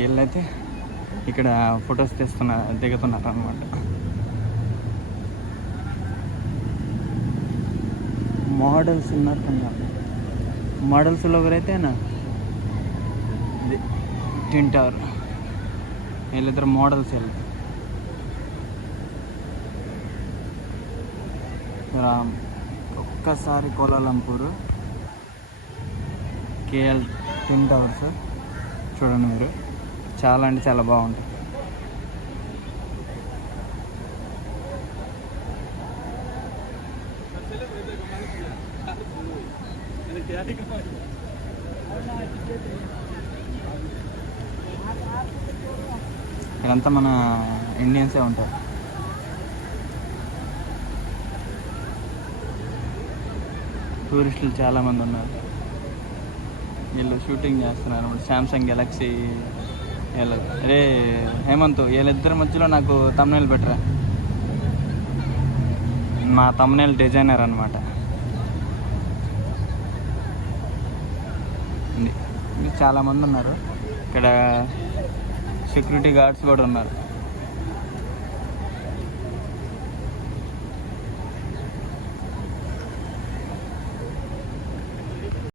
వీళ్ళైతే ఇక్కడ ఫొటోస్ దిగుతున్నారు అనమాట. మోడల్స్ ఉన్నట్టున్నారు. మోడల్స్లో ఒకరైతేనా ఇది ట్విన్ టవర్, వీళ్ళిద్దరు మోడల్స్. ఒక్కసారి కోలాలంపూర్ కేఎల్ ట్విన్ టవర్స్ చూడండి మీరు, చాలా అంటే చాలా బాగుంటుంది. ఇక్కడంతా మన ఇండియన్సే ఉంటారు. టూరిస్టులు చాలామంది ఉన్నారు. వీళ్ళు షూటింగ్ చేస్తున్నారు శాంసంగ్ గెలాక్సీ. వీళ్ళు రే హేమంత్, వీళ్ళిద్దరి మధ్యలో నాకు తమ్నైల్ పెట్టరా. మా తమ్నైల్ డిజైనర్ అనమాట. చాలామంది ఉన్నారు ఇక్కడ. సెక్యూరిటీ గార్డ్స్ కూడా ఉన్నారు.